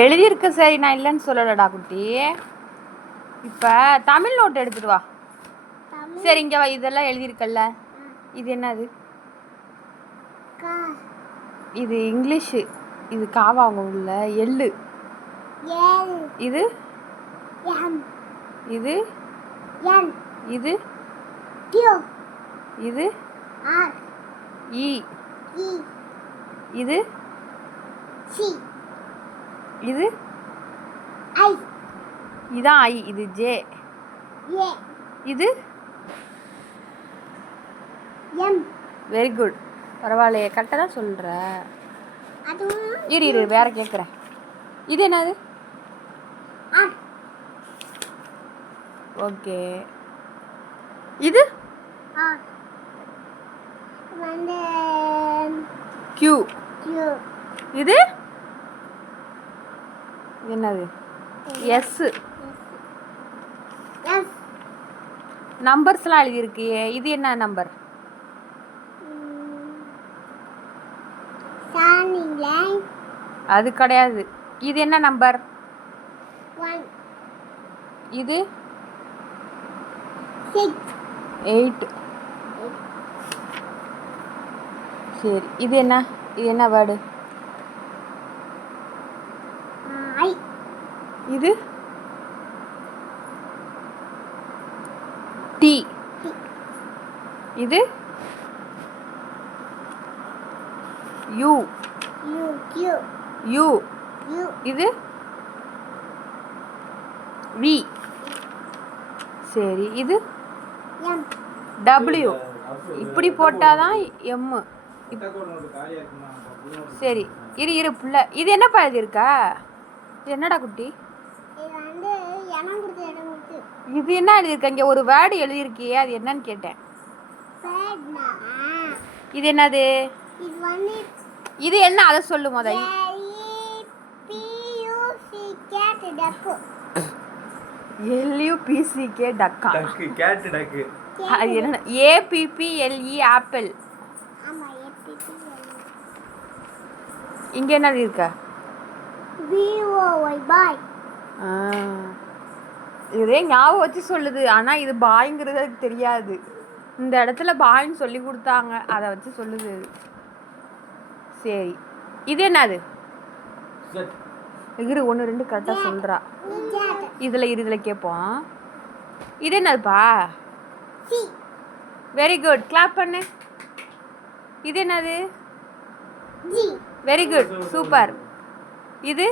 எழுதியிருக்கு. சரி, நான் இல்லைன்னு சொல்லலடா குட்டி. இப்போ தமிழ் நோட் எடுத்துட்டு வா. சரி, இங்கே வா. இதெல்லாம் எழுதியிருக்கல்ல, இது என்னது? இது இங்கிலீஷு. இது காவாங்க உள்ள எள்ளு. இது இது இது இது இ இது இது இதான் ஐ. இது ஜே. இது வெரி குட். பரவாயில்லையே, கரெக்டாக தான் சொல்கிற. இரு வேற கேட்குறேன். இது என்னது? ஓகே. இது கியூ. இது என்னது? எஸ். நம்பர்ஸ்லாம் எழுதியிருக்கு. இது என்ன நம்பர்? அது கிடையாது. இது என்ன நம்பர்? இது 8. சரி, இது என்ன? இது என்ன வேர்டு? இது டி. இது யூ. யூ. இது வி. சரி, இது டபிள்யூ. இப்படி போட்டாதான் எம். சரி, இரு புள்ள. இது என்னப்பா எழுதியிருக்கா? இது என்னடா குட்டி? இது என்ன எழுதியிருக்க? இங்கே ஒரு வேர்டு எழுதியிருக்கியே, அது என்னன்னு கேட்டேன். இது என்னது? இது என்ன? அதை சொல்லு முத. LUPCK டக்கா. அது என்ன? APPLE apple. இங்க என்ன இருக்க? இதே ஞாபகம் வச்சு சொல்லுது. ஆனா இது பாய்ங்கிறது தெரியாது. இந்த இடத்துல பாய்ன்னு சொல்லி கொடுத்தாங்க, அதை வச்சு சொல்லுது. சரி, இது என்னது? இரு 1 2 கரெக்டாக சொல்கிறா. இதில் கேட்போம். இது என்னதுப்பா? Very good. கிளாப் பண்ணு. இது என்னது? Very good, super. இது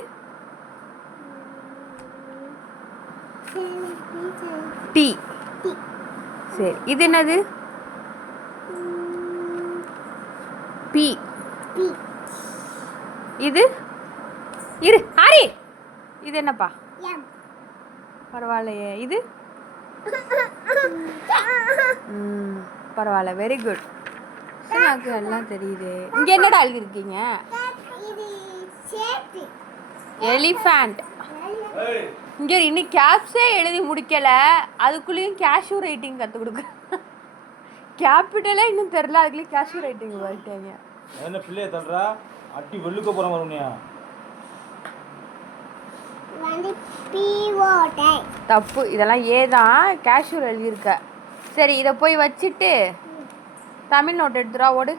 டி. சரி, இது என்னது? பி. இது இரு ஹரி. இது என்னப்பா? பரவாயில்லையே. இது பரவாயில்ல, வெரி குட். எனக்கு எல்லாம் தெரியுது. இங்க என்னடா எழுதிருக்கீங்க? எலிஃபண்ட். இங்க இன்னும் கேப்ஸே எழுதி முடிக்கல, அதுக்குள்ளேயும் கேஷ்யூ ரைட்டிங் கற்றுக் கொடுக்க. கேபிட்டலே இன்னும் தெரியல, அதுக்குள்ளேயும் கேஷ்யூ ரைட்டிங் போயிட்டாங்க. என்ன பிள்ளைய தள்ளுறா? அட்டி வெள்ளுக்க போற மறுபடியா? தப்பு. இதெல்லாம் ஏதான் கேஷ்யூ எழுதியிருக்க. சரி, இதை போய் வச்சுட்டு தமிழ் நோட் எடுத்துடா. ஓடு.